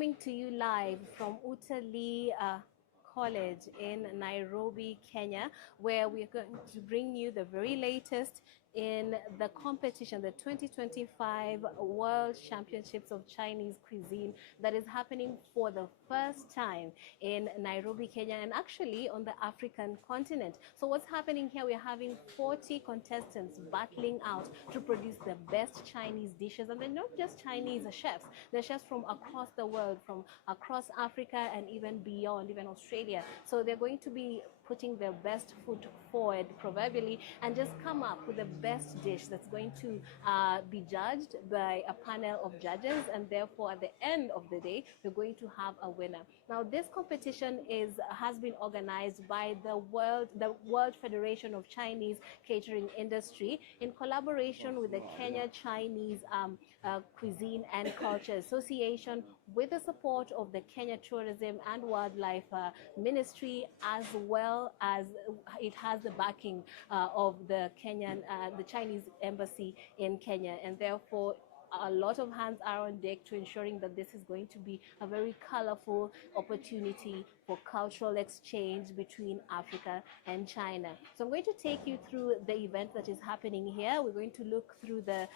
Coming to you live from Utalii College in Nairobi, Kenya, where we're going to bring you the very latest in the competition, the 2025 World Championships of Chinese Cuisine that is happening for the first time in Nairobi, Kenya, and actually on the African continent. So what's happening here, we're having 40 contestants battling out to produce the best Chinese dishes, and they're not just Chinese chefs, they're chefs from across the world, from across Africa and even beyond, even Australia. So they're going to be putting their best foot forward, proverbially, and just come up with the best dish that's going to be judged by a panel of judges, and therefore at the end of the day we're going to have a winner. Now this competition has been organized by the World Federation of Chinese Catering Industry in collaboration with the Kenya Chinese Cuisine and Culture Association, with the support of the Kenya Tourism and Wildlife Ministry, as well as it has the backing of the Chinese embassy in Kenya, and therefore a lot of hands are on deck to ensuring that this is going to be a very colorful opportunity for cultural exchange between Africa and China. So I'm going to take you through the event that is happening here. We're going to look through the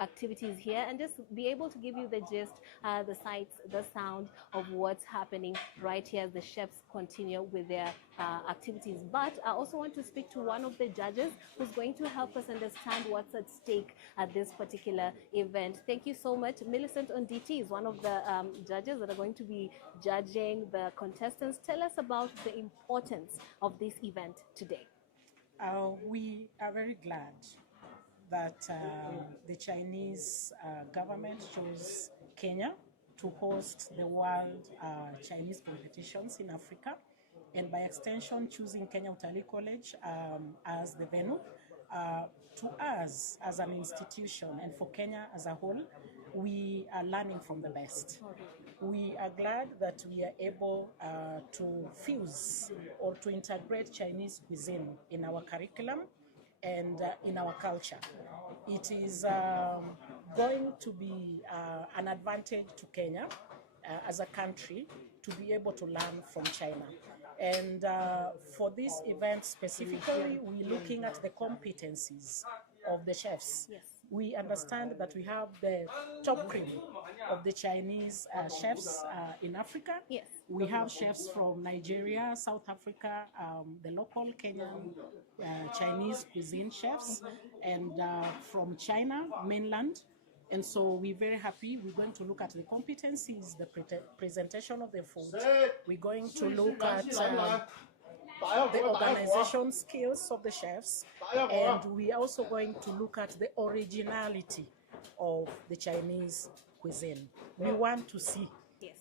activities here and just be able to give you the gist, the sights, the sound of what's happening right here as the chefs continue with their activities. But I also want to speak to one of the judges who's going to help us understand what's at stake at this particular event. Thank you so much. Millicent Onditi is one of the judges that are going to be judging the contestants. Tell us about the importance of this event today. We are very glad that the Chinese government chose Kenya to host the World Chinese competitions in Africa, and by extension choosing Kenya Utalii College as the venue. To us as an institution and for Kenya as a whole, we are learning from the best. We are glad that we are able to fuse or to integrate Chinese cuisine in our curriculum and in our culture. It is going to be an advantage to Kenya as a country to be able to learn from China. And for this event specifically, we're looking at the competencies of the chefs. Yes. We understand that we have the top cream of the Chinese chefs in Africa. Yes. We have chefs from Nigeria, South Africa, the local Kenyan Chinese cuisine chefs, and from China, mainland. And so we're very happy. We're going to look at the competencies, the presentation of the food. We're going to look at the organization skills of the chefs, and we're also going to look at the originality of the Chinese cuisine. We want to see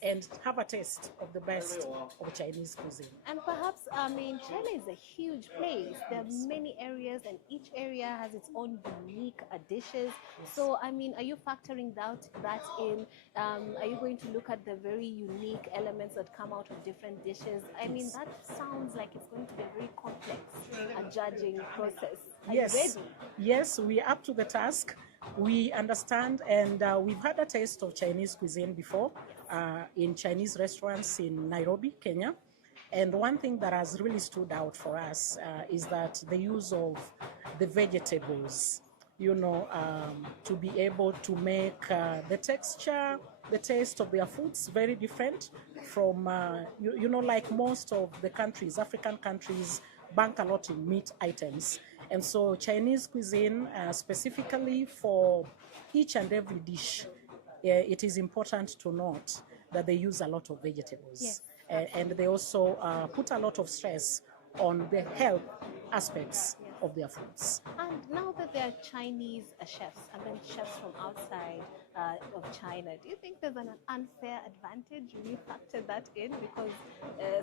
and have a taste of the best of Chinese cuisine. And perhaps, I mean, China is a huge place. There are many areas, and each area has its own unique dishes. So, I mean, are you factoring that in? Are you going to look at the very unique elements that come out of different dishes? I mean, that sounds like it's going to be a very complex judging process. Are you ready? Yes, we're up to the task. We understand, and we've had a taste of Chinese cuisine before in Chinese restaurants in Nairobi, Kenya. And one thing that has really stood out for us is that the use of the vegetables, to be able to make the texture, the taste of their foods very different from, like most of the countries, African countries, bank a lot in meat items. And so Chinese cuisine, specifically for each and every dish, it is important to note that they use a lot of vegetables. Yes. And they also put a lot of stress on the health aspects of their foods. And now that there are Chinese chefs and then chefs from outside of China, do you think there's an unfair advantage? Will you factor that in? Because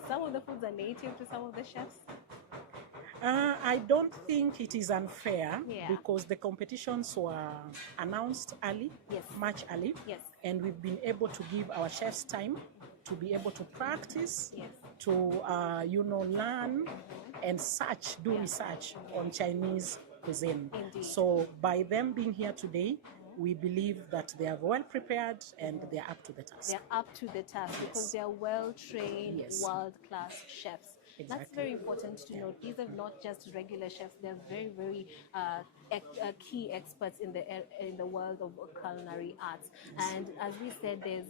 some of the foods are native to some of the chefs. I don't think it is unfair because the competitions were announced early, much early, and we've been able to give our chefs time to be able to practice, to learn and do research on Chinese cuisine. Indeed. So by them being here today, we believe that they are well prepared and they are up to the task. They're up to the task because they are well-trained, Yes. world-class chefs. That's Exactly. very important to note. These are not just regular chefs. They're very, very key experts in the world of culinary arts. And as we said, there's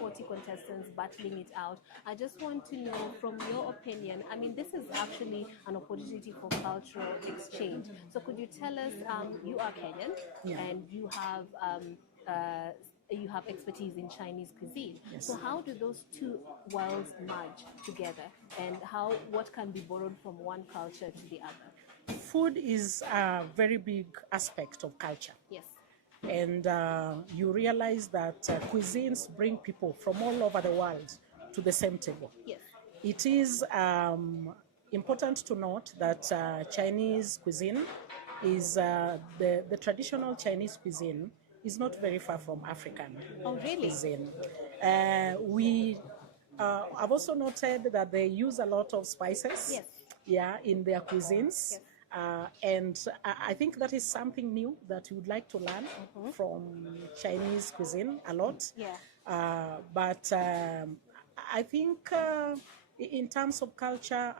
40 contestants battling it out. I just want to know, from your opinion, I mean, this is actually an opportunity for cultural exchange. So could you tell us, you are Kenyan, Yeah. and you have expertise in Chinese cuisine. Yes. So how do those two worlds merge together, and what can be borrowed from one culture to the other? Food is a very big aspect of culture. Yes. And you realize that cuisines bring people from all over the world to the same table. Yes. It is important to note that Chinese cuisine is the traditional Chinese cuisine is not very far from African cuisine. I've also noted that they use a lot of spices, Yes. yeah, in their cuisines. Yes. And I think that is something new that we would like to learn from Chinese cuisine a lot. Yeah. But I think in terms of culture,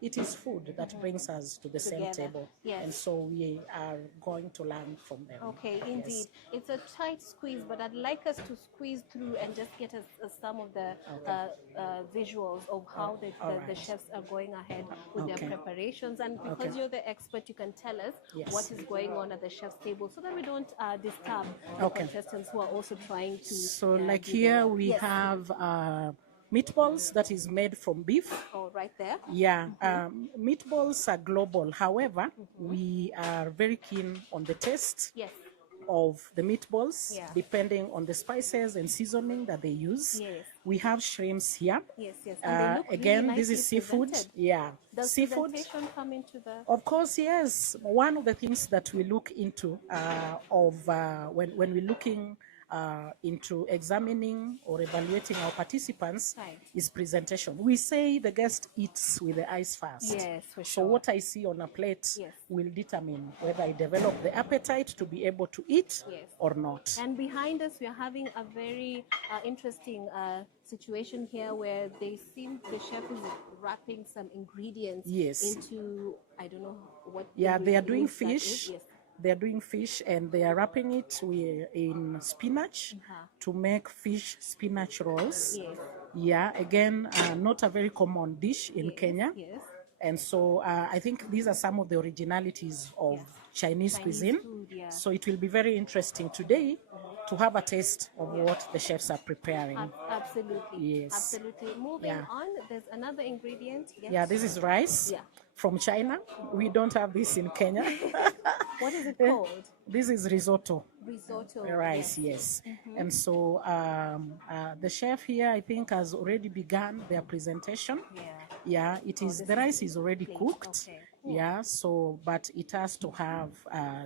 it is food that brings us to the same Together. table. Yes. And so we are going to learn from them. Okay, indeed. Yes. It's a tight squeeze, but I'd like us to squeeze through and just get us some of the visuals of how the right. chefs are going ahead with their preparations. And because you're the expert, you can tell us Yes. what is going on at the chef's table so that we don't disturb the contestants who are also trying to. So like do here their- we Yes. have meatballs that is made from beef. Oh, right there. Yeah, meatballs are global. However, we are very keen on the taste Yes. of the meatballs, Yeah. depending on the spices and seasoning that they use. Yes. We have shrimps here. Yes, yes. And they look Again, really this is nicely seafood. presented. Yeah, Does seafood. presentation come into the... Of course, yes. One of the things that we look into when we're looking into examining or evaluating our participants Right. is presentation. We say the guest eats with the eyes first. Yes, for So sure. what I see on a plate Yes. will determine whether I develop the appetite to be able to eat Yes. or not. And behind us, we are having a very interesting situation here where the chef is wrapping some ingredients Yes. into, I don't know what. Yeah, they are doing ingredients that is. fish. Yes. They are doing fish and they are wrapping it in spinach to make fish spinach rolls. Yes. Yeah, again, not a very common dish in Kenya. Yes. And so I think these are some of the originalities of Chinese cuisine. Food, yeah. So it will be very interesting today to have a taste of what the chefs are preparing. Absolutely. Yes. Absolutely. Moving on, there's another ingredient. Yes. Yeah, this is rice from China. We don't have this in Kenya. What is it called? This is risotto. Risotto. Rice, yes. And so the chef here, I think, has already begun their presentation. Yeah. Yeah, it is. The rice is already cooked. Okay. Yeah, so but it has to have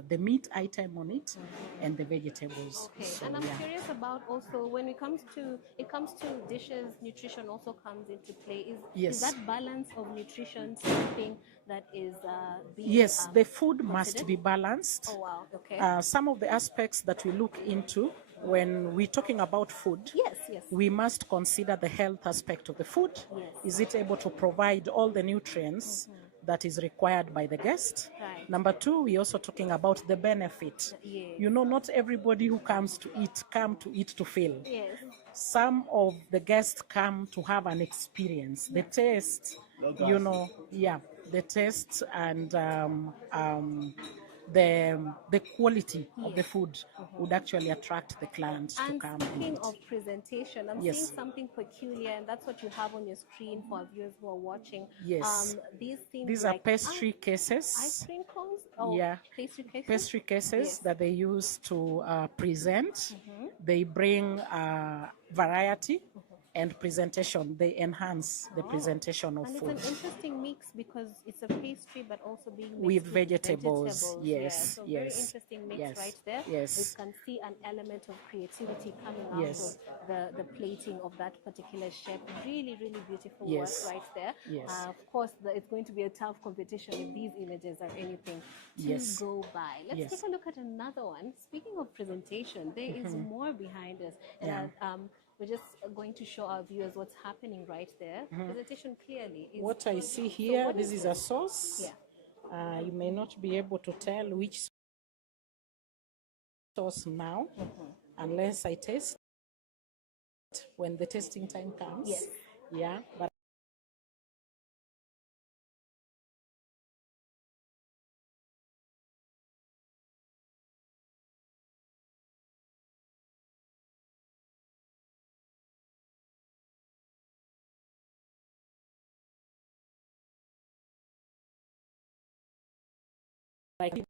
the meat item on it and the vegetables. Okay, So, and I'm yeah. curious about also when it comes to dishes, nutrition also comes into play. Is Yes. that balance of nutrition something that is being Yes, the food must considered? be balanced. Oh wow, okay. Some of the aspects that we look into when we're talking about food, Yes, yes. we must consider the health aspect of the food. Yes. Is it able to provide all the nutrients that is required by the guest? Right. Number two, we're also talking about the benefit. Yes. You know, not everybody who comes to eat come to eat to fill. Yes. Some of the guests come to have an experience. The taste, you know, the taste and the quality of the food would actually attract the clients to And come. speaking and eat. of presentation, I'm Yes. seeing something peculiar, and that's what you have on your screen for our viewers who are watching. Yes. These are like pastry ice cases. cream cones? Oh, Yeah. pastry cases? Pastry cases Yes. that they use to present. They bring variety and presentation. They enhance the presentation of And food. it's an interesting mix mix because it's a pastry, but also being With mixed vegetables, Yeah, yes, so very yes, interesting mix yes, right there. yes. You can see an element of creativity coming out Yes. of the plating of that particular chef. Really, really beautiful work Yes. right there. Yes. Of course, it's going to be a tough competition if these images are anything to Yes. go by. Let's Yes. take a look at another one. Speaking of presentation, there is more behind us. And Yeah. we're just going to show our viewers what's happening right there. Presentation clearly is What I see so here, what this is a sauce. Yeah. You may not be able to tell which sauce now, unless I taste when the tasting time comes. Yes. Yeah, but like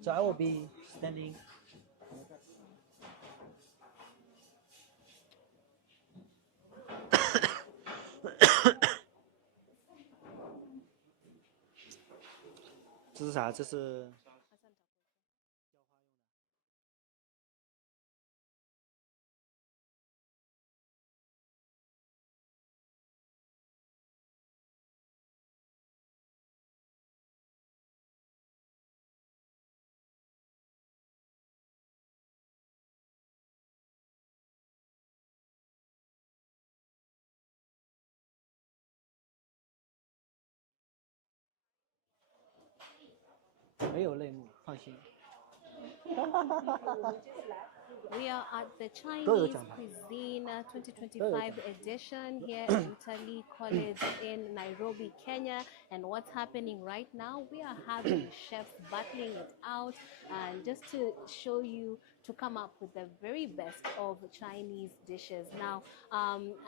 So I will be standing. 这是啥？这是没有类目，放心。We are at the 都有 Chinese 奖牌。 Cuisine 2025 edition here at Utalii College in Nairobi, Kenya. And what's happening right now? We are having chefs battling it out, and just to show you to come up with the very best of Chinese dishes. Now,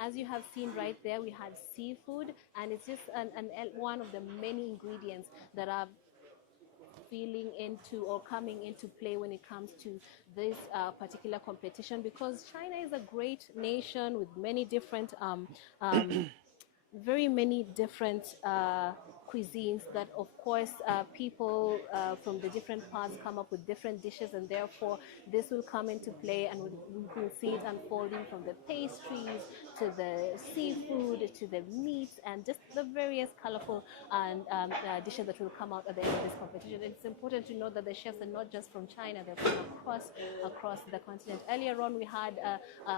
as you have seen right there, we had seafood, and it's just one of the many ingredients that are feeling into or coming into play when it comes to this particular competition, because China is a great nation with many different very many different cuisines that, of course, people from the different parts come up with different dishes, and therefore this will come into play, and we will see it unfolding from the pastries to the seafood to the meats and just the various colorful and dishes that will come out at the end of this competition. It's important to note that the chefs are not just from China; they're from across the continent. Earlier on, we had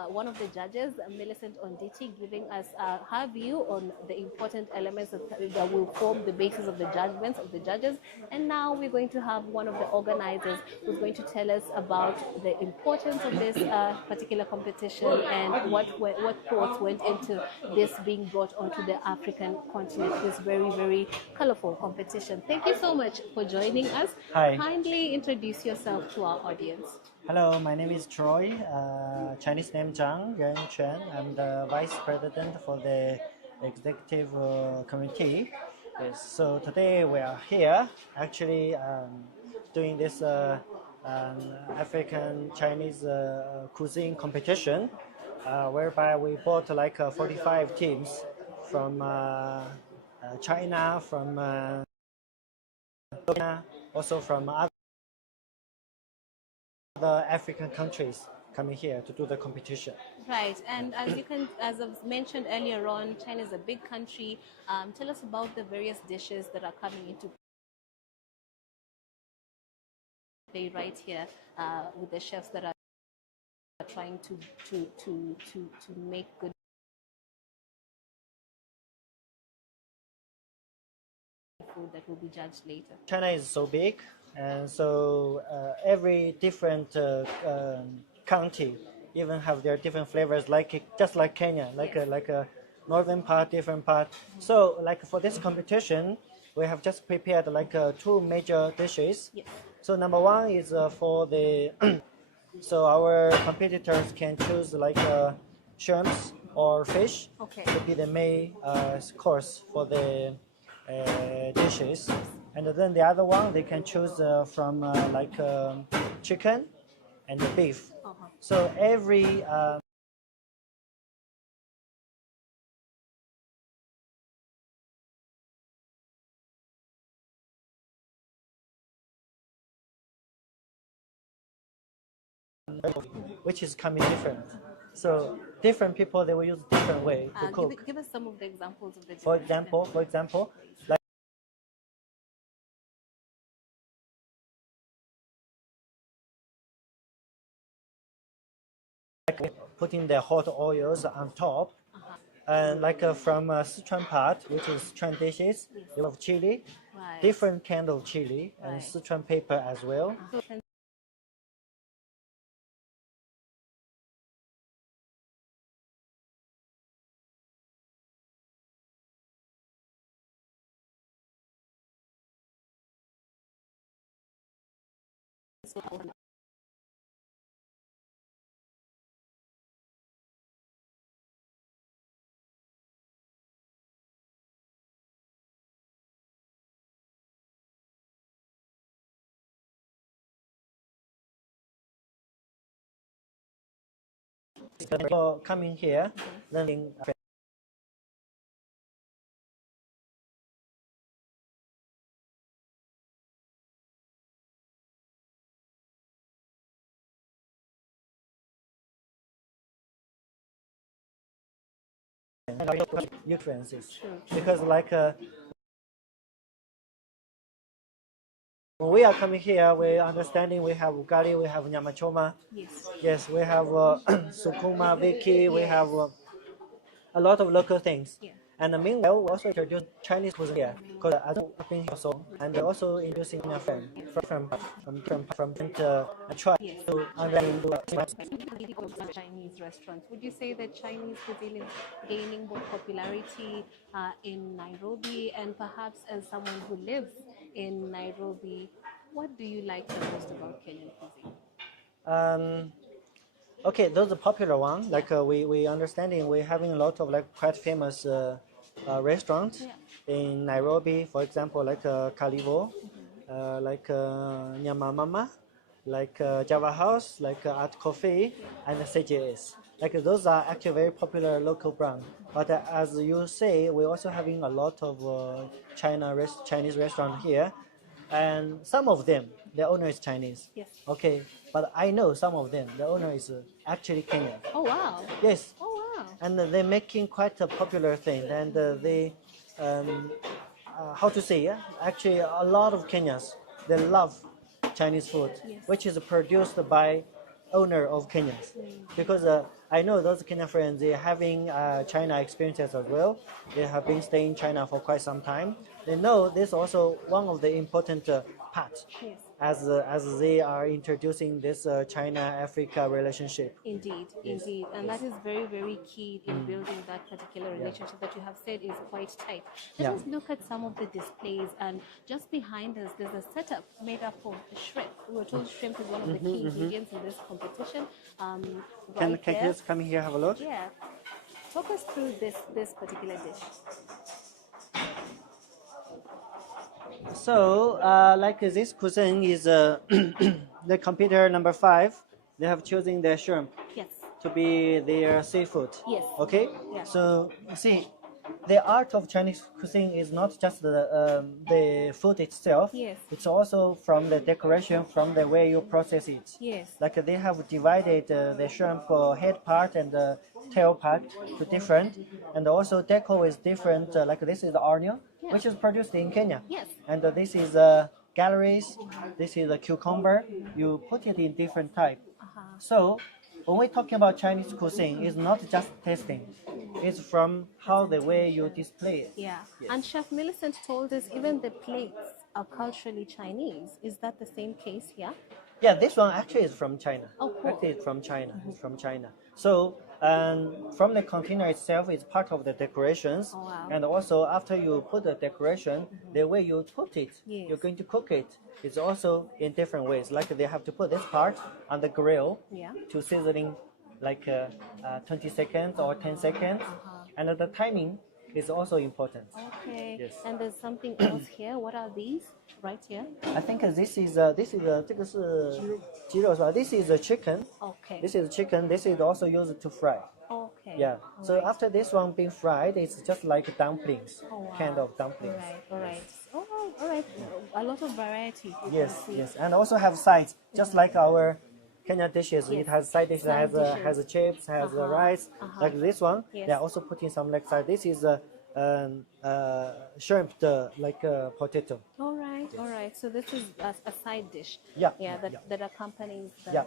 one of the judges, Millicent Onditi, giving us her view on the important elements that will form the basis of the judgments of the judges. And now we're going to have one of the organizers who's going to tell us about the importance of this particular competition and what thoughts went into this being brought onto the African continent, this very, very colorful competition. Thank you so much for joining us. Hi. Kindly introduce yourself to our audience. Hello, my name is Troy. Chinese name Zhang Yuanquan. I'm the vice president for the executive committee. Yes, so today we are here actually doing this African Chinese cuisine competition, whereby we brought like 45 teams from China, from also from other African countries coming here to do the competition. Right, and as I've mentioned earlier on, China is a big country. Tell us about the various dishes that are coming into play right here with the chefs that are trying to make good food that will be judged later. China is so big, and so every different county even have their different flavors, like just like Kenya, like a northern part, different part. So like for this competition, we have just prepared like two major dishes. Yes. So number one is for the so our competitors can choose like shrimps or fish Okay. to be the main course for the dishes, and then the other one they can choose from like chicken and beef. So every which is coming different. So different people they will use different way to cook. Give us some of the examples of the For different example, like putting the hot oils on top, and like from Sichuan part, which is Sichuan dishes, you have chili, Right. different kind of chili, and Right. Sichuan pepper as well. So Before coming here, learning differences because like when we are coming here, we understanding we have ugali, we have nyamachoma, Yes. yes, we have sukuma, viki, we have a lot of local things. Yeah. And meanwhile, we also introduce Chinese cuisine here because I don't been here so, and they're also introducing a friend from different try Yes. to understand Chinese restaurants. Would you say that Chinese cuisine is gaining more popularity in Nairobi? And perhaps as someone who lives in Nairobi, what do you like the most about Kenyan cuisine? Okay, those are popular one. Like we understanding we having a lot of like quite famous restaurants in Nairobi, for example, like Kalivo, like Nyama Mama, like Java House, like Art Coffee, and CJS. Like those are actually very popular local brand. But as you say, we're also having a lot of Chinese restaurant here, and some of them, the owner is Chinese. Yes. Okay, but I know some of them, the owner is actually Kenyan. Oh, wow. Yes, Oh, wow. and they're making quite a popular thing, and they, how to say, yeah, actually a lot of Kenyans they love Chinese food, Yes. which is produced by owner of Kenyans, because I know those Kenyan friends they're having China experiences as well. They have been staying in China for quite some time. They know this also one of the important part Yes. as they are introducing this China-Africa relationship. Indeed, Yes. indeed. And that is very, very key in building that particular relationship that you have said is quite tight. Let Yeah. us look at some of the displays. And just behind us, there's a setup made up of shrimp. We were told shrimp is one of the key ingredients in this competition. Can Right you there. just come here have a look? Yeah. Talk us through this particular dish. So, like this cuisine is the computer number 5. They have chosen their shrimp Yes. to be their seafood. Yes. Okay. Yeah. So see, the art of Chinese cuisine is not just the food itself. Yes. It's also from the decoration, from the way you process it. Yes. Like they have divided the shrimp head part and the tail part to different, and also deco is different. Like this is the onion, Yeah. which is produced in Kenya. Yes. And this is galleries. This is a cucumber. You put it in different type. So when we're talking about Chinese cuisine, it's not just tasting. It's from how the way you display it. Yeah. Yes. And Chef Millicent told us even the plates are culturally Chinese. Is that the same case here? Yeah, this one actually is from China. Oh, cool. Actually, it's from China. It's from China. So, from the container itself, it's part of the decorations. Oh, wow. And also, after you put the decoration, the way you put it, Yes. you're going to cook it. It's also in different ways. Like they have to put this part on the grill Yeah. to sizzling, like 20 seconds or 10 seconds. And the timing is also important. Okay. Yes. And there's something else here. What are these right here? I think this is 这个是鸡肉是吧？ This is a chicken. Okay. This is chicken. This is also used to fry. Okay. Yeah. So Alright. after this one being fried, it's just like dumplings, Oh, wow. kind of dumplings. All right. Oh, all right. A lot of variety. You Yes, can see. yes, and also have sides, just like our Kenya dishes. Yes. It has side dishes, Side dishes. has chips, has rice. Like this one, Yes. they are also putting some like side. This is shrimp, like potato. All right. All right. So this is a side dish. Yeah. Yeah. That accompanies Yeah.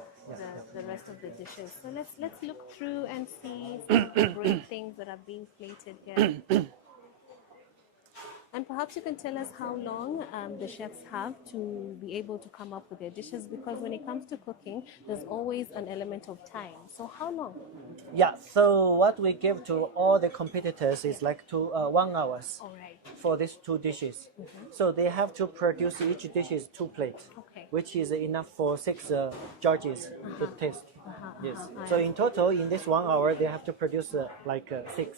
the rest of the dishes. So let's look through and see some of the great things that are being plated here. And perhaps you can tell us how long the chefs have to be able to come up with their dishes, because when it comes to cooking, there's always an element of time. So how long? Yeah. So what we give to all the competitors is like 1 hours. All right. For these 2 dishes. So they have to produce each dish is 2 plates, Okay. which is enough for 6 judges to taste. Yes. So in total, in this 1 hour, they have to produce like 6.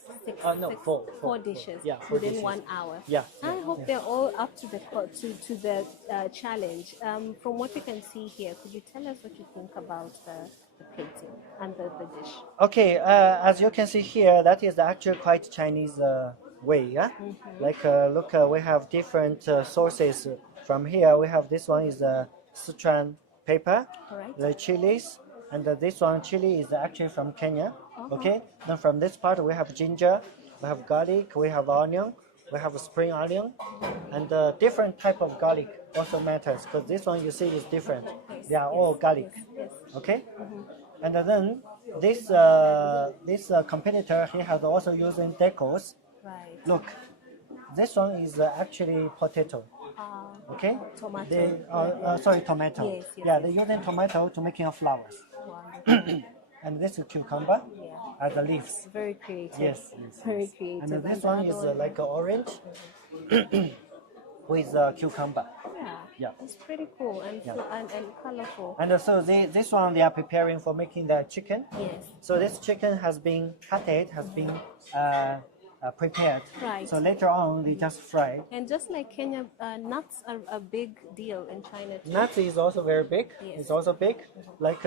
No, 4. 4 dishes. Yeah, 4 within dishes. 1 hour. Yeah. I hope they're all up to the challenge. From what we can see here, could you tell us what you think about the the plating and the dish. Okay, as you can see here, that is actually quite Chinese way, yeah? Like, look, we have different sources from here. We have this one is Sichuan pepper, Alright. the chilies, and this one chili is actually from Kenya. Uh-huh. Okay, then from this part we have ginger, we have garlic, we have onion, we have spring onion, and different type of garlic also matters because this one you see is different. Yes, They are all garlic. Yes. Okay, and then this competitor he has also using decals. Right. Look, this one is actually potato. Okay, Tomato. They sorry, tomato. Yes, Yeah, they're using tomato to making flowers, Wonderful. and this is cucumber Yeah. as the leaves. Very creative. Yes, Very creative. And this the one other is like orange with cucumber. Yeah. Yeah. It's pretty cool and and colorful. And so this one they are preparing for making the chicken. Yes. So this chicken has been cutted, has been prepared. Right. So later on they just fry. And just like Kenya, nuts are a big deal in China too. Nuts is also very big. Yes. It's also big. Like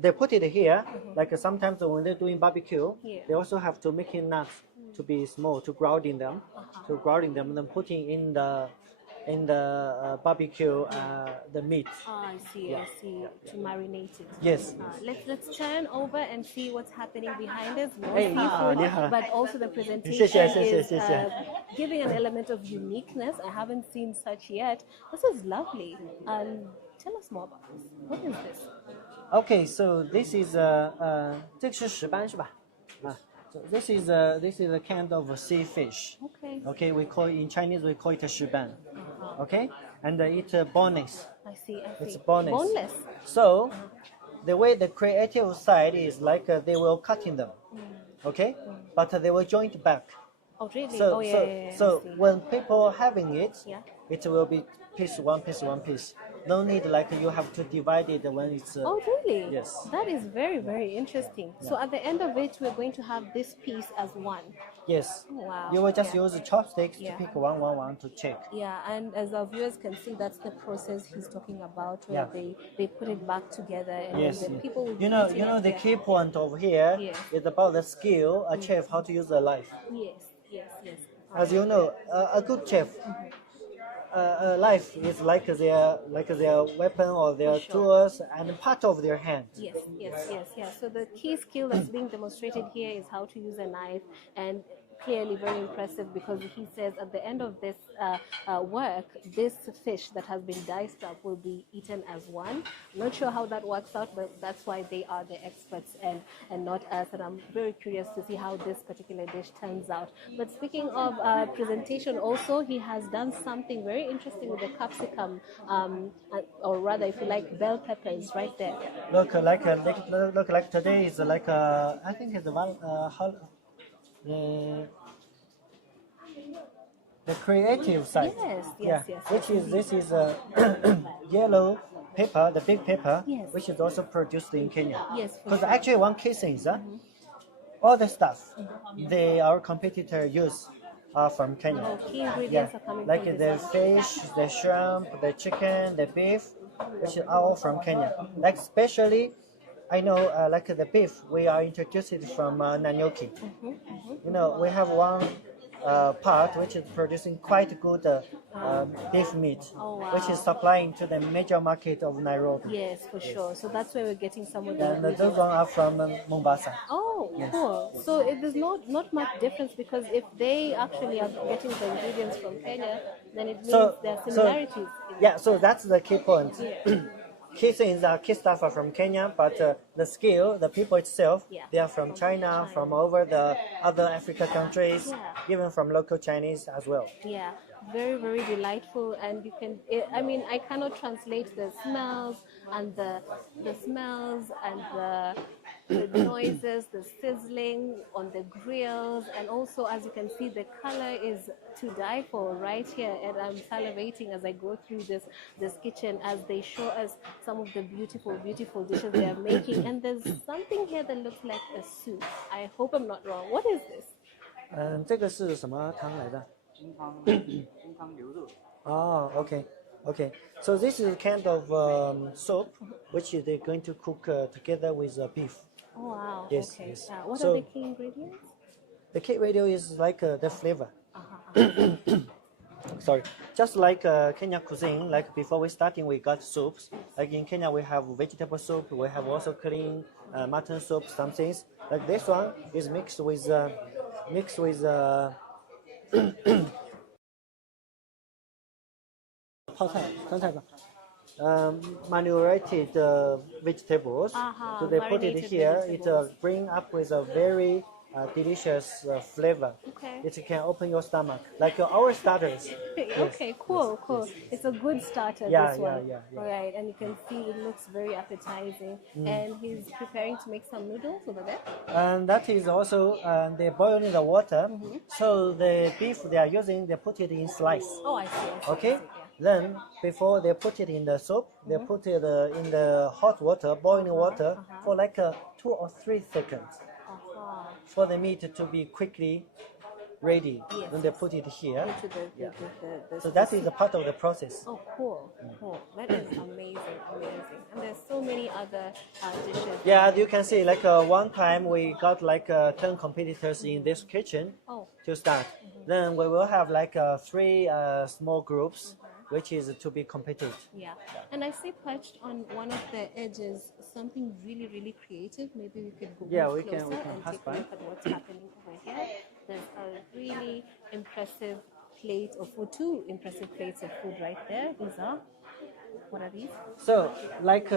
they put it here. Like sometimes when they're doing barbecue, Yeah. they also have to make it nuts to be small, to grounding them, and then putting in the barbecue the meat. I see. I see. To marinate it. Yes. Let's turn over and see what's happening behind us. More Hey, seafood, 你好。 but also the presentation 谢谢，谢谢， is 谢谢。 giving an element of uniqueness. I haven't seen such yet. This is lovely. Tell us more about this. What is this? Okay, so this is 这个是石斑是吧？So this is a kind of sea fish. Okay. Okay, we call it, in Chinese we call it a 石斑. Okay, and it's boneless. I see. It's boneless. Boneless. So the way the creative side is like they will cutting them. Okay, but they will joint back. Oh really? So oh yeah. I so see. when people having it, Yeah. it will be piece one piece. No need like you have to divide it when it's. Oh really? Yes. That is very, very interesting. So at the end of it, we're going to have this piece as one. Yes. Wow. You will just Yeah. use chopsticks Yeah. to pick one to check. Yeah, and as our viewers can see, that's the process he's talking about, where Yeah. they put it back together, and Yes. then the people will You know eating it the there. key point over here Yes. is about the skill a chef how to use the knife. Yes. As you know, a good chef, a knife is like their weapon or their For sure. tools and part of their hand. Yes. So the key skill that's being demonstrated here is how to use a knife, and clearly very impressive because he says at the end of this work, this fish that has been diced up will be eaten as one. I'm not sure how that works out, but that's why they are the experts and not us. And I'm very curious to see how this particular dish turns out. But speaking of presentation, also he has done something very interesting with the capsicum, or rather, if you like, bell peppers right there. Look like today is like I think it's one the creative side. Yes. Which is this is a yellow pepper, the big pepper, Yes. which is also produced in Kenya. Yes, for Because sure. actually one key thing is all the stuff our competitor use are from Kenya. Oh, key ingredients are coming Like from the this. fish, the shrimp, the chicken, the beef, which are all from Kenya. Like especially, I know like the beef, we are introduced it from Nairobi. You know, we have one part which is producing quite good beef meat, Oh, wow. which is supplying to the major market of Nairobi. Yes, for sure. So that's where we're getting some of the And those ingredients. ones are from Mombasa. Oh, cool. So there's not much difference because if they actually are getting the ingredients from Kenya, then it means there are similarities. Yeah, so that's the key point. Yeah. Key things are key stuff are from Kenya, but the skill, the people itself, Yeah. they are from China, from over the other Africa countries, Yeah. even from local Chinese as well. Yeah, very, very delightful, and you can. I mean, I cannot translate the smells and the smells and the noises, the sizzling on the grills, and also as you can see, the color is to die for right here, and I'm salivating as I go through this kitchen as they show us some of the beautiful dishes they are making, and there's something here that looks like a soup. I hope I'm not wrong. What is this? 这个是什么汤来的？金汤牛肉。哦，OK， Okay, so this is kind of soup which they're going to cook together with beef. Oh wow. Yes, Okay. yes. What are the So key ingredients? the key radio is like the flavor. Uh-huh. Sorry, just like Kenya cuisine, like before we starting, we got soups. Like in Kenya, we have vegetable soup. We have also clean mutton soup. Some things like this one is mixed with 泡菜、酸菜吧 manipulated vegetables. So they put it Marinated here. It vegetables. bring up with a very delicious flavor. Okay. It can open your stomach, like our starters. Yes, Okay, cool, yes, cool. yes. It's a good starter, Yeah, this yeah, one. yeah, yeah. All right, and you can see it looks very appetizing. And he's preparing to make some noodles over there. And that is also they boil in the water. So the beef they are using, they put it in slice. Oh, I see, I see. Okay. I see, yeah. Then before they put it in the soup, they put it in the hot water, boiling water, for like 2 or 3 seconds Uh-huh. for the meat to be quickly ready. Yes, Then they yes. put it here. Into Yeah. the So that is a part of the process. Oh, cool, cool. That is amazing, amazing. And there's so many other dishes. Yeah, as you can see, like one time we got like 10 competitors in this kitchen Oh, to start. Then we will have like 3 small groups, which is to be competed. yeah. And I see perched on one of the edges something really, really creative. Maybe we could go Yeah, move we can closer and pass take a by. look at what's happening over here. There's a really impressive plate of food, 2 impressive plates of food right there. These are, what are these? So, like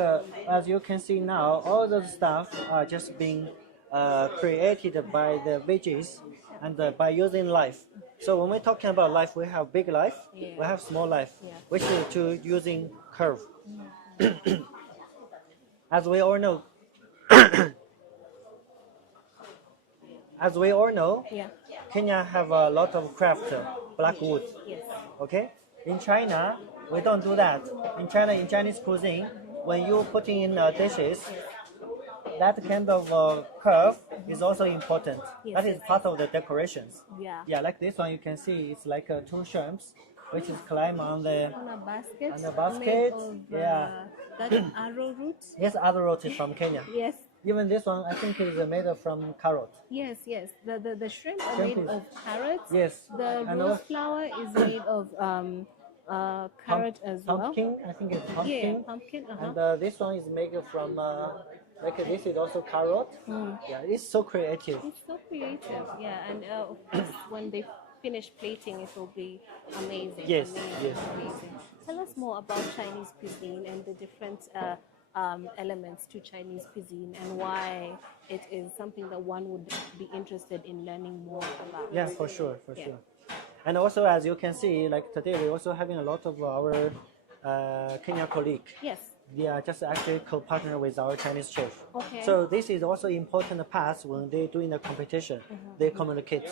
as you can see now, all the stuff are just being created by the veggies and by using life. So when we're talking about life, we have big life, we Yeah. have small life, Yeah. which is to using curve. As we all know, as we all know, Yeah. Kenya have a lot of craft, black wood. Yes. Okay, in China we don't do that. In China, in Chinese cuisine, when you put in dishes, that kind of curve is also important. Yes, That is yes, part of the decorations. Yeah. Yeah, like this one you can see it's like 2 shrimps, which is climb on the On a basket. On a basket, Made of, yeah. that arrowroot. yes other root is from Kenya. Yes. Even this one I think is made from carrot. Yes, yes. The shrimp are Shrimp made is- of carrots. Yes. The And rose also flower is made of carrot as well. pumpkin, I think it's Yeah, pumpkin. pumpkin. And this one is made from like this is also carrot. Yeah, it's so creative. It's so creative. Yeah, and of course, when they finish plating, it will be amazing. Yes, amazing, yes. amazing. Tell us more about Chinese cuisine and the different elements to Chinese cuisine and why it is something that one would be interested in learning more about. Yeah, for sure, for Yeah. sure. And also, as you can see, like today, we're also having a lot of our Kenya colleague. Yes. They are just actually co-partner with our Chinese chef. Okay. So this is also important part when they doing the competition. They communicate.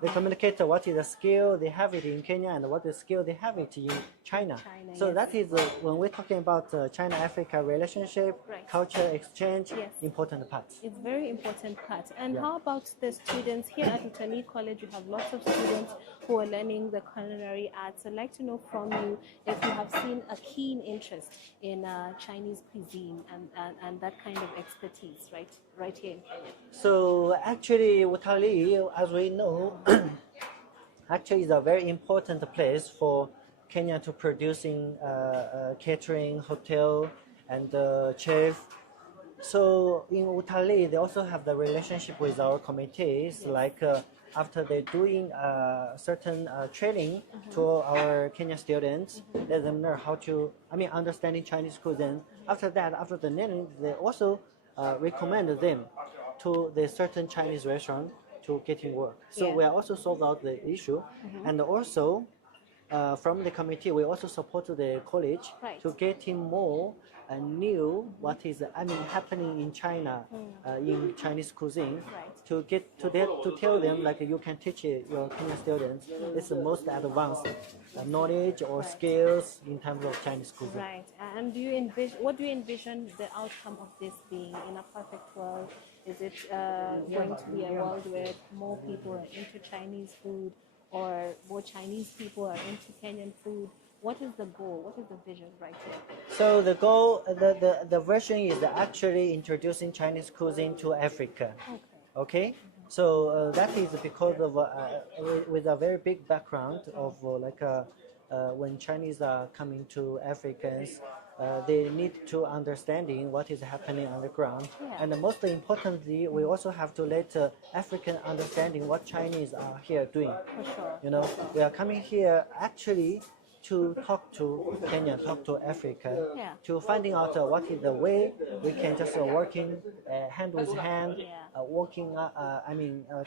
They communicate what is the skill they have it in Kenya and what the skill they have it in China. So yes. that is when we're talking about China-Africa relationship, Right. culture exchange, Yes. important part. It's very important part. And Yeah. how about the students here at Utalii College? You have lots of students who are learning the culinary arts. I'd like to know from you if you have seen a keen interest in Chinese cuisine and that kind of expertise right here in Kenya. So actually, Utalii, as we know, actually is a very important place for Kenya to producing catering, hotel, and chef. So in Utalii, they also have the relationship with our committees, like after they're doing certain training to our Kenya students, let them know how to, understanding Chinese cuisine. After that, after the learning, they also recommend them to the certain Chinese restaurant to getting work. So Yeah. we are also solve out the issue, and also from the committee, we also support the college Right. to getting more new what is happening in China in Chinese cuisine. Right. To get to tell them like you can teach your Kenyan students it's the most advanced knowledge or skills in terms of Chinese cuisine. Right. And what do you envision the outcome of this being in a perfect world? Is it going to be a world where more people are into Chinese food or more Chinese people are into Kenyan food? what is the goal? What is the vision right here? So the goal, the version is actually introducing Chinese cuisine to Africa. Okay. So that is because of with a very big background of when Chinese are coming to Africans, they need to understanding what is happening on the ground, and most importantly, we also have to let African understanding what Chinese are here doing. For sure. You know, we are coming here actually to talk to Kenya, talk to Africa, to finding out what is the way we can just working hand with hand, working.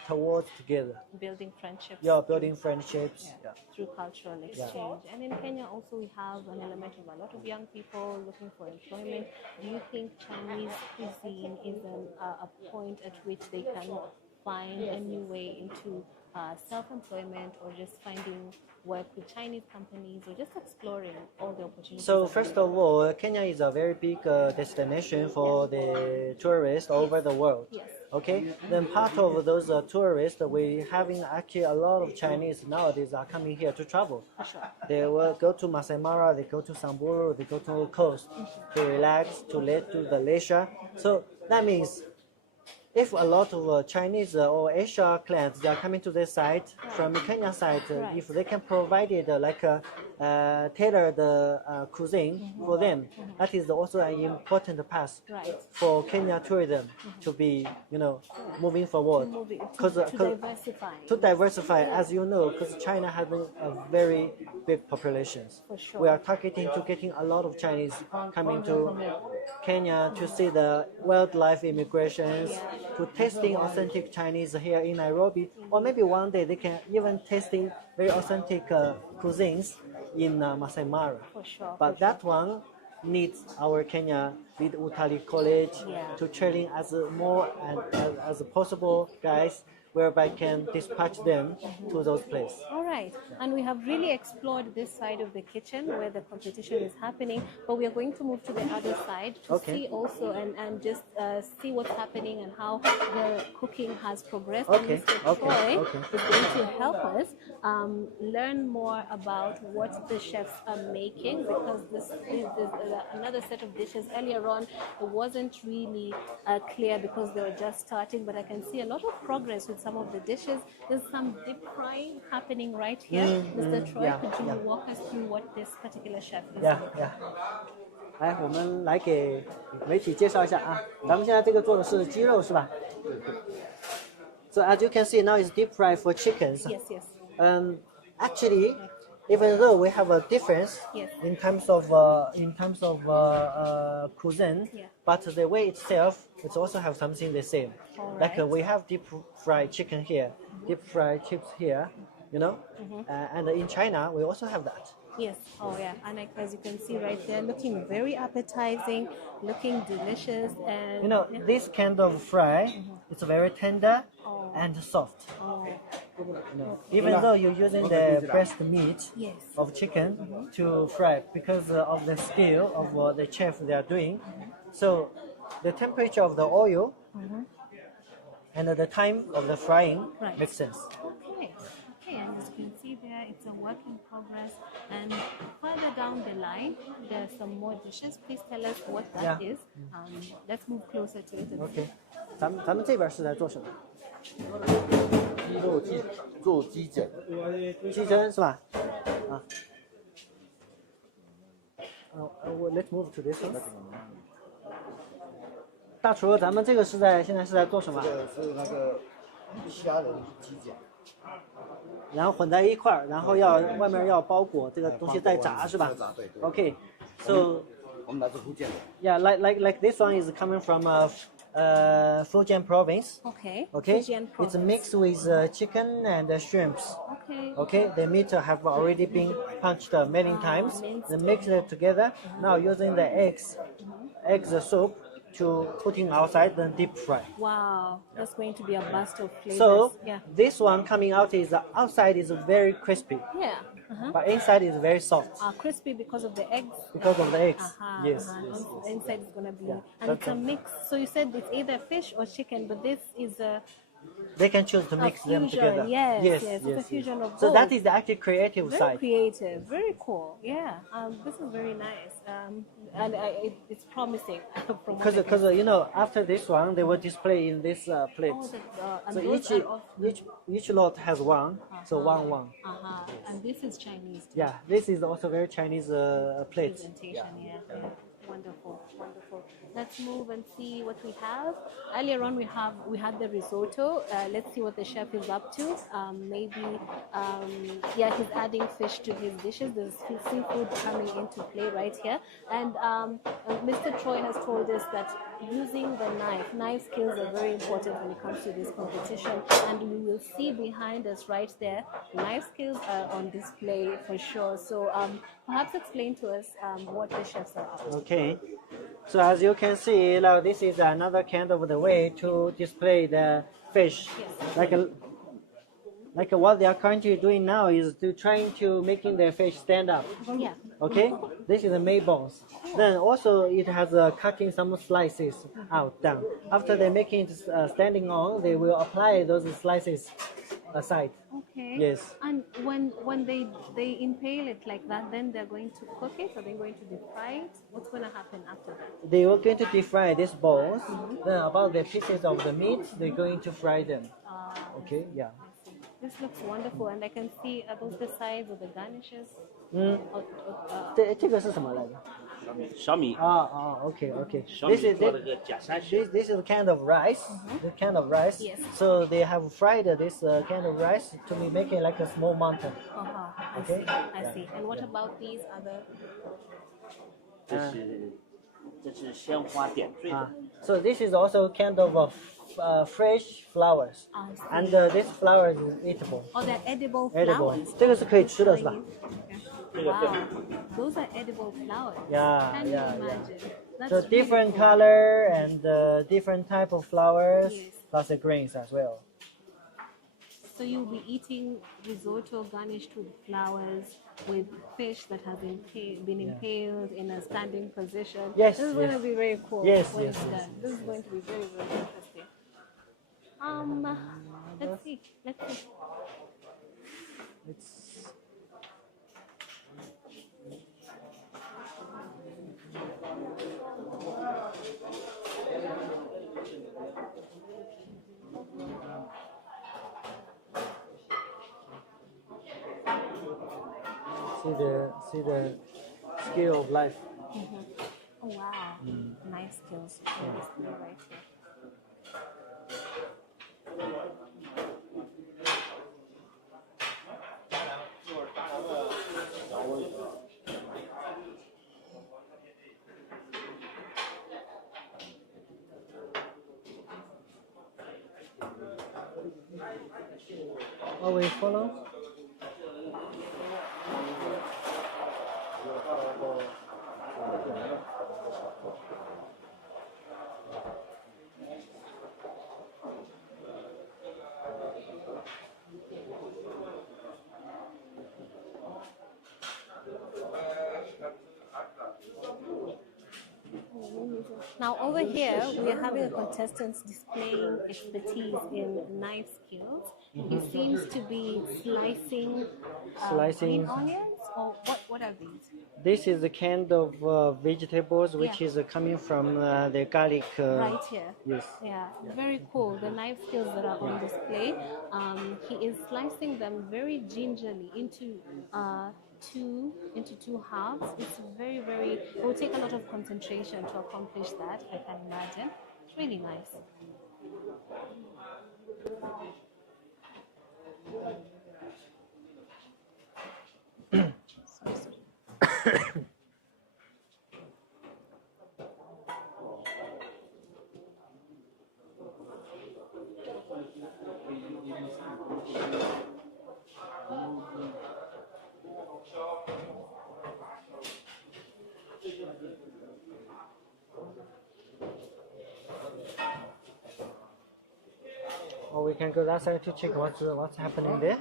Towards together. Building friendships. Yeah, building friendships. Through cultural exchange. And in Kenya also we have an element of a lot of young people looking for employment. Do you think Chinese cuisine is a point at which they can find a new way into self-employment, or just finding work with Chinese companies, or just exploring all the opportunities? So first of all, Kenya is a very big destination for the tourists all over the world. Yes. Okay, then part of those tourists, we having actually a lot of Chinese nowadays are coming here to travel. Sure. They will go to Masai Mara, they go to Samburu, they go to the coast to relax, to do the leisure. So that means if a lot of Chinese or Asia clients they are coming to this site from Kenya side, if they can provide it like a tailored cuisine for them, that is also an important path for Kenya tourism to be, moving forward. To diversify, as you know, because China has a very big populations. For sure. We are targeting to getting a lot of Chinese coming to Kenya to see the wildlife immigrations, to tasting authentic Chinese here in Nairobi, or maybe one day they can even tasting very authentic cuisines in Masai Mara. For sure. But that one needs our Kenya with Utalii College to training as more as possible guys, whereby can dispatch them to those places. All right, and we have really explored this side of the kitchen where the competition is happening, but we are going to move to the other side to see also and just see what's happening and how the cooking has progressed. Okay. Mr. Troy is going to help us learn more about what the chefs are making, because this is another set of dishes. Earlier on, it wasn't really clear because they were just starting, but I can see a lot of progress with some of the dishes. There's some deep frying happening right here. Mr. Troy, could you walk us through what this particular chef is doing? 来，我们来给媒体介绍一下啊。咱们现在这个做的是鸡肉是吧？ So as you can see now, it's deep fried for chickens. Yes, yes. Actually, even though we have a difference in terms of cuisine, but the way itself, it also have something the same. Like we have deep fried chicken here, deep fried chips here, and in China we also have that. Yes. Oh, yeah. And as you can see right there, looking very appetizing, looking delicious, and this kind of fry, it's very tender and soft. Even though you're using the breast meat of chicken to fry, because of the skill of the chef they are doing, so the temperature of the oil and the time of the frying makes sense. Okay, and as you can see there, it's a work in progress. And further down the line, there are some more dishes. Please tell us what that is. Let's move closer to it. Okay. 咱们这边是在做什么？鸡肉做鸡胗，鸡胗是吧？啊。Let's move to this one. 大厨，咱们这个现在是在做什么？这个是那个虾仁鸡胗。 然后混在一块儿，然后外面要包裹这个东西再炸是吧？对。Okay, so 我们来自福建的。Yeah, like this one is coming from Fujian province. Okay. Okay. Fujian province. It's mixed with chicken and shrimps. Okay. Okay. The meat have already been punched many times. They mix it together. Now using the eggs soup to putting outside then deep fry. Wow, that's going to be a burst of flavors. So this one coming out is outside is very crispy. Yeah. But inside is very soft. Crispy because of the eggs. Because of the eggs. Yes. Inside is gonna be, and it's a mix. So you said it's either fish or chicken, but this is they can choose to A mix them fusion, together. yes. It's a fusion of So that both. is the actually creative Very side. creative, very cool. Yeah, this is very nice, and it's promising from what I can Because see. you know, after this one, they will display in this plate. Oh, and So those are of each lot has one, so one. and this is Chinese too. Yeah, this is also very Chinese plate. Presentation. Yeah. Wonderful, wonderful. Let's move and see what we have. Earlier on, we had the risotto. Let's see what the chef is up to. Maybe, yeah, he's adding fish to his dishes. There's seafood coming into play right here. And Mr. Troy has told us that using the knife skills are very important when it comes to this competition. And we will see behind us right there, knife skills are on display for sure. So perhaps explain to us what the chefs are up to. Okay, so as you can see, now this is another kind of the way to display the fish. Yes. Like what they are currently doing now is to trying to making the fish stand up. Yeah. Okay, this is the main bones. Then also it has cutting some slices out down. After they making it standing on, they will apply those slices aside. Okay. Yes. And when they impale it like that, then they're going to cook it, or they're going to deep fry it. What's going to happen after that? They are going to deep fry these bones. Then about the pieces of the meat, they're going to fry them. Okay, yeah. I see. This looks wonderful, and I can see are those the sides of the garnishes? 这个是什么来着？小米， Okay. 小米 This is 做了个假山蟹， this is kind of rice. This kind of rice. Yes. So they have fried this kind of rice to be making like a small mountain. I Okay. see. I see. And what about these other? 这是鲜花点缀的。 So this is also kind of fresh flowers, I see. and this flowers is eatable. Oh, they're edible Edible. flowers. 这个是可以吃的是吧？ Wow, those are edible flowers. Yeah, Can you yeah. imagine? That's So really different cool. color and different type of flowers, Yes. plus the grains as well. So you'll be eating risotto garnished with flowers, with fish that has been impaled in a standing position. Yes, This is going yes. to be very cool. Yes, when yes, it's yes, done. This is going to be very, very interesting. Let's see. It's see the scale of life. Oh wow, nice skills. Nice skill right here. Always follow. Now over here, we are having a contestant displaying expertise in knife skills. He seems to be slicing, Slicing. green onions, or what are these? This is the kind of vegetables which Yeah. is coming from the garlic. Right here. Yes. Yeah, very cool. The knife skills that are on display. He is slicing them very gingerly into two halves. It's very, very. It will take a lot of concentration to accomplish that. I can imagine. It's really nice. Or we can go that side to check what's happening there.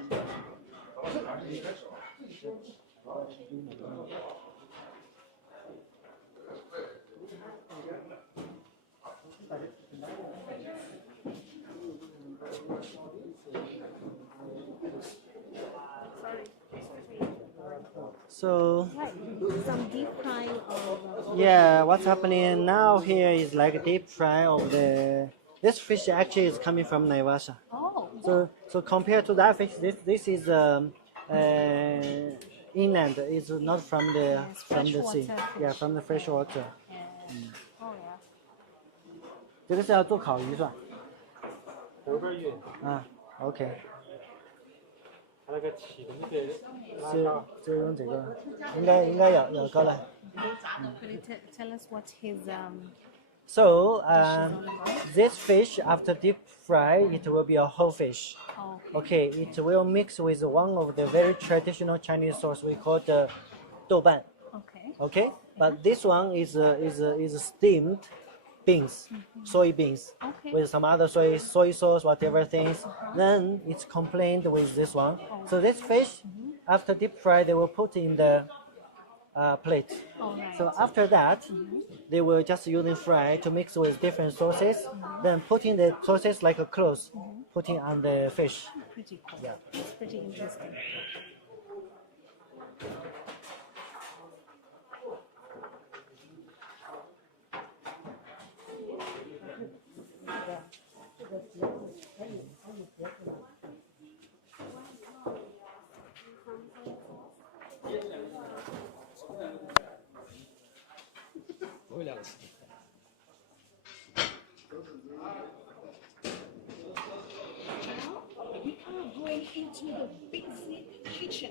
So Right. Some deep frying of. yeah, what's happening now here is like a deep fry of the. This fish actually is coming from Naivasha. Oh. So compared to that fish, this is inland. It's not from the Yes, from the sea. freshwater Yeah, fish. from the fresh water. Yeah. Oh yeah. 这个是要做烤鱼是吧？啊，OK。它那个起的那个就用这个，应该要高了。Could you tell us what his So dish is all about? this fish after deep fry, it will be a whole fish. Oh. Okay, it will mix with one of the very traditional Chinese sauce we call the 豆瓣. Okay. Okay, but this one is steamed beans, soybeans, Okay. with some other soy sauce, whatever things. Then it's combined with this one. So this fish, after deep fry, they will put in the plate. All right. So after that, they will just using fry to mix with different sauces. Then putting the sauces like a clothes, putting on the fish. Pretty cool. Yeah. It's pretty interesting. We are going into the busy kitchen.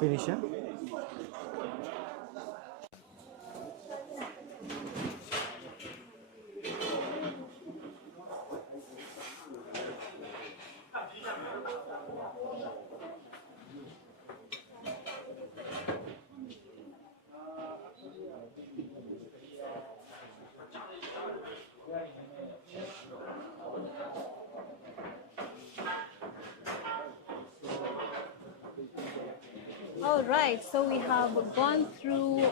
Finish, yeah? All right, so we have gone through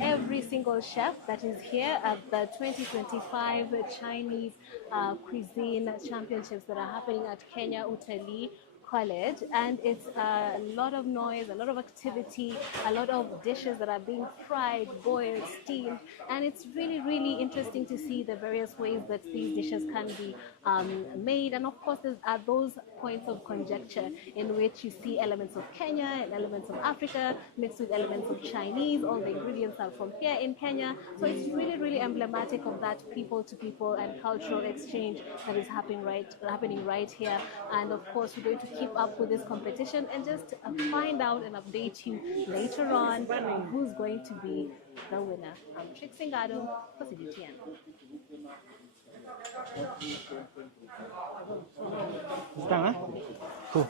every single chef that is here at the 2025 Chinese Cuisine Championships that are happening at Kenya Utalii College, and it's a lot of noise, a lot of activity, a lot of dishes that are being fried, boiled, steamed, and it's really, really interesting to see the various ways that these dishes can be made. And of course, there are those points of conjecture in which you see elements of Kenya and elements of Africa mixed with elements of Chinese. All the ingredients are from here in Kenya, so it's really, really emblematic of that people-to-people and cultural exchange that is happening right here. And of course, we're going to keep up with this competition and just find out and update you later on who's going to be the winner. I'm Trixie Ngado for CGTN. It's done, huh? Cool.